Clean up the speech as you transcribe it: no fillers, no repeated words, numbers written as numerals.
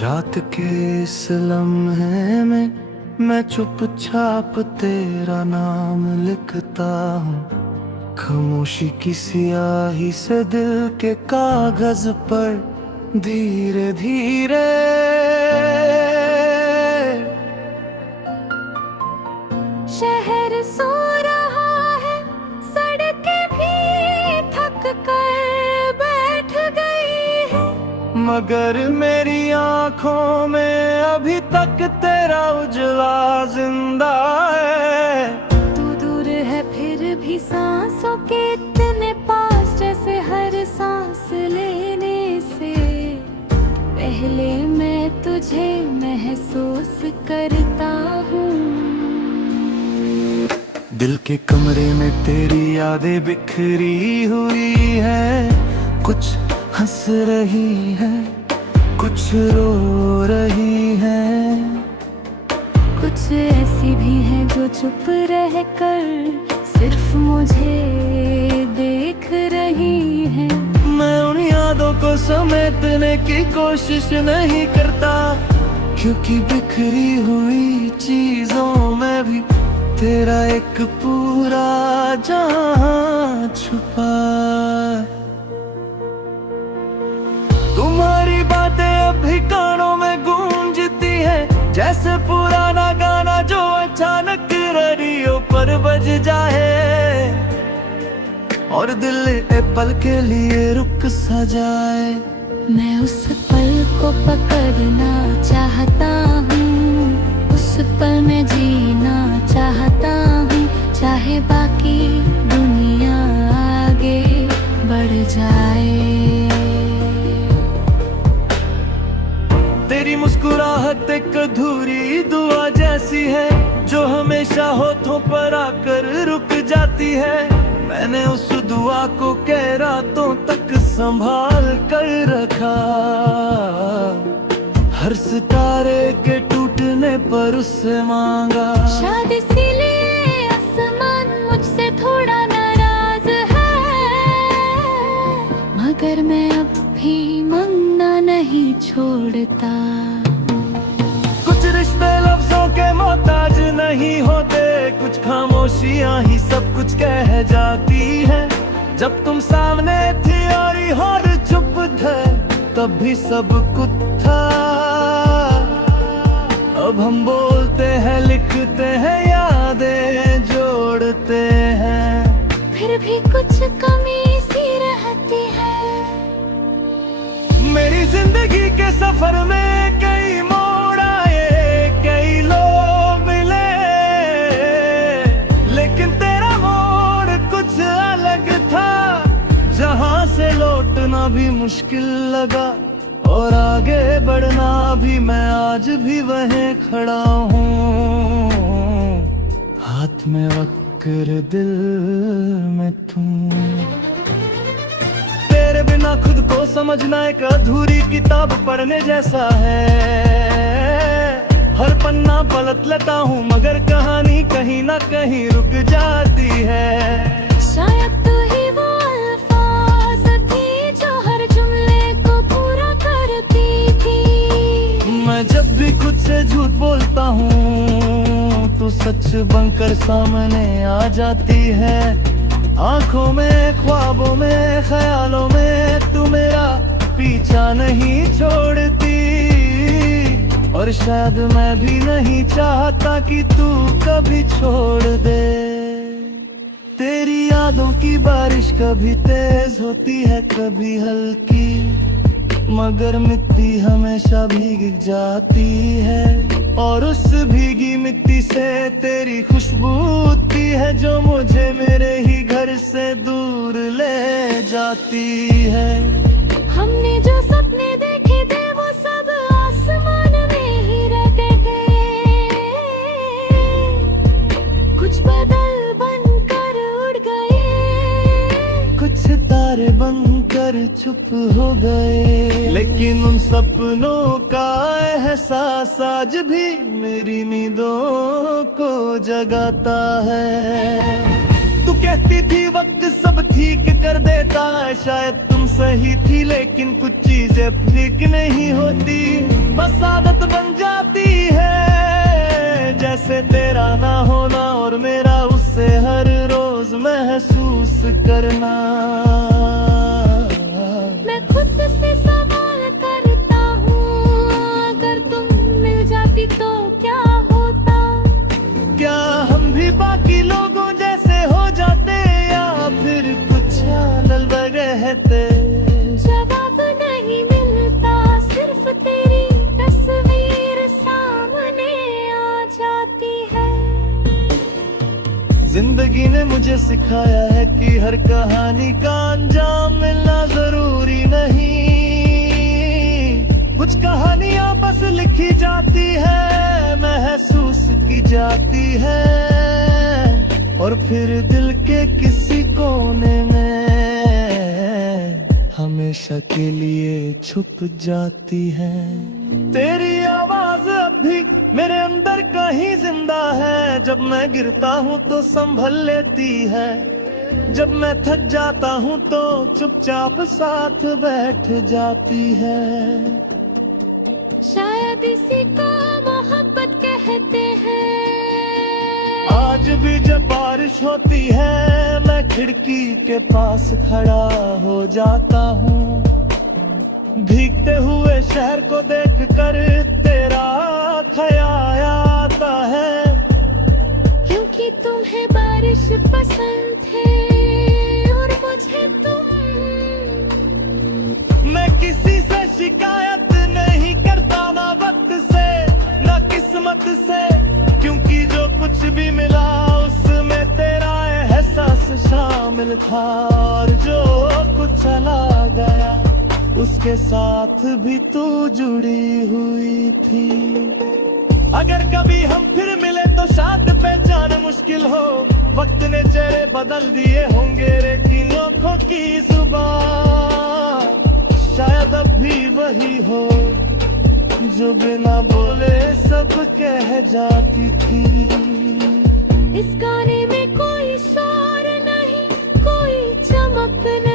रात के इस लम्हे में मैं चुपचाप तेरा नाम लिखता हूँ। खामोशी की स्याही से दिल के कागज पर धीरे धीरे शहर सो रहा है, सड़कें भी थक कर बैठ गई है, मगर मेरी आंखों में अभी तक तेरा उजला जिंदा है। तू दूर है फिर भी सांसों के इतने पास, जैसे हर सांस लेने से पहले मैं तुझे महसूस करता हूँ। दिल के कमरे में तेरी यादें बिखरी हुई है, कुछ हंस रही है, कुछ रो रही है, कुछ ऐसी भी है जो चुप रह कर सिर्फ मुझे देख रही है। मैं उन यादों को समेटने की कोशिश नहीं करता, क्योंकि बिखरी हुई चीजों में भी तेरा एक पूरा जहां छुपा। तुम्हारी बातें अभी कानों में गूंजती है, जैसे पुराना गाना जो अचानक रेडियो पर बज जाए और दिल एक पल के लिए रुक सा जाए। मैं उस पल को पकड़ना चाहता हूँ, उस पल में जीना चाहता हूँ, चाहे बाकी दुनिया आगे बढ़ जाए। तेरी मुस्कुराहट एक अधूरी दुआ जैसी है, जो हमेशा होठों पर आकर रुक जाती है। मैंने उस दुआ को कई रातों तक संभाल कर रखा, हर सितारे के टूटने पर उससे मांगा। शायद इसीलिए आसमान मुझसे थोड़ा नाराज है, मगर मैं अब भी मांगना नहीं छोड़ता। कुछ रिश्ते लफ्जों के मोहताज नहीं होते, कुछ खामोशियां ही सब कुछ कह जाती है। जब तुम सामने थी और चुप थे, तब भी सब कुछ था। अब हम बोलते हैं, लिखते हैं, यादें जोड़ते हैं, फिर भी कुछ कमी सी रहती है। मेरी जिंदगी के सफर में कई मोड़ आए, कई लोग मिले, लेकिन तेरा मोड़ कुछ अलग था, जहां से लौटना भी मुश्किल लगा और आगे बढ़ना भी। मैं आज भी वहीं खड़ा हूँ, हाथ में वक्र दिल में तुम। तेरे बिना खुद को समझना एक अधूरी किताब पढ़ने जैसा है। हर पन्ना पलट लेता हूँ, मगर कहानी कहीं ना कहीं रुक जाती है। शायद तू ही वो अल्फाज थी जो हर जुमले को पूरा करती थी। मैं जब भी खुद से झूठ बोलता हूँ, तो सच बनकर सामने आ जाती है। आंखों में, ख्वाबों में, ख्यालों में तू मेरा पीछा नहीं छोड़ती, और शायद मैं भी नहीं चाहता कि तू कभी छोड़ दे। तेरी यादों की बारिश कभी तेज होती है, कभी हल्की, मगर मिट्टी हमेशा भीग जाती है। और उस भीगी मिट्टी से तेरी खुशबू उठती है, जो मुझे मेरे ही घर से दूर ले जाती है। हमने जो सपने देखे थे वो सब आसमान में ही रह गए, कुछ बादल बनकर उड़ गए, कुछ तारे बनकर चुप हो गए, लेकिन उन सपनों का एहसास आज भी मेरी नींदों को जगाता है। तू कहती थी वक्त सब ठीक कर देता है। शायद तुम सही थी लेकिन कुछ चीजें ठीक नहीं होती, बस आदत बन जाती है। जैसे तेरा ना होना और मेरा उससे हर रोज महसूस करना। मैं खुद से सवाल करता हूँ, अगर तुम मिल जाती तो क्या होता? क्या हम भी बाकी लोगों जैसे हो जाते या फिर कुछ अलग रहते? जवाब नहीं मिलता, सिर्फ तेरी तस्वीर सामने आ जाती है। जिंदगी ने मुझे सिखाया है कि हर कहानी का अंजाम मिलना जरूरी नहीं। कुछ कहानियां बस लिखी जाती है, महसूस की जाती है और फिर दिल के किसी कोने में हमेशा के लिए छुप जाती है। तेरी आवाज अब भी मेरे अंदर कहीं जिंदा है। जब मैं गिरता हूँ तो संभल लेती है, जब मैं थक जाता हूँ तो चुपचाप साथ बैठ जाती है। शायद इसी को मोहब्बत कहते हैं। आज भी जब बारिश होती है मैं खिड़की के पास खड़ा हो जाता हूँ। भीगते हुए शहर को देखकर तेरा ख्याल आता है। क्योंकि तुम्हें बारिश पसंद है और मुझे तुम। मैं किसी से शिकायत नहीं करता, ना वक्त से ना किस्मत से, क्योंकि जो कुछ भी मिला उसमें तेरा एहसास शामिल था। और जो कुछ चला गया उसके साथ भी तू जुड़ी हुई थी। अगर कभी हम फिर मिले तो शायद पहचान मुश्किल हो। वक्त ने चेहरे बदल दिए होंगे लेकिन आँखों की जुबान शायद अब भी वही हो जो बिना बोले सब कह जाती थी। इस गाने में कोई शोर नहीं, कोई चमक नहीं।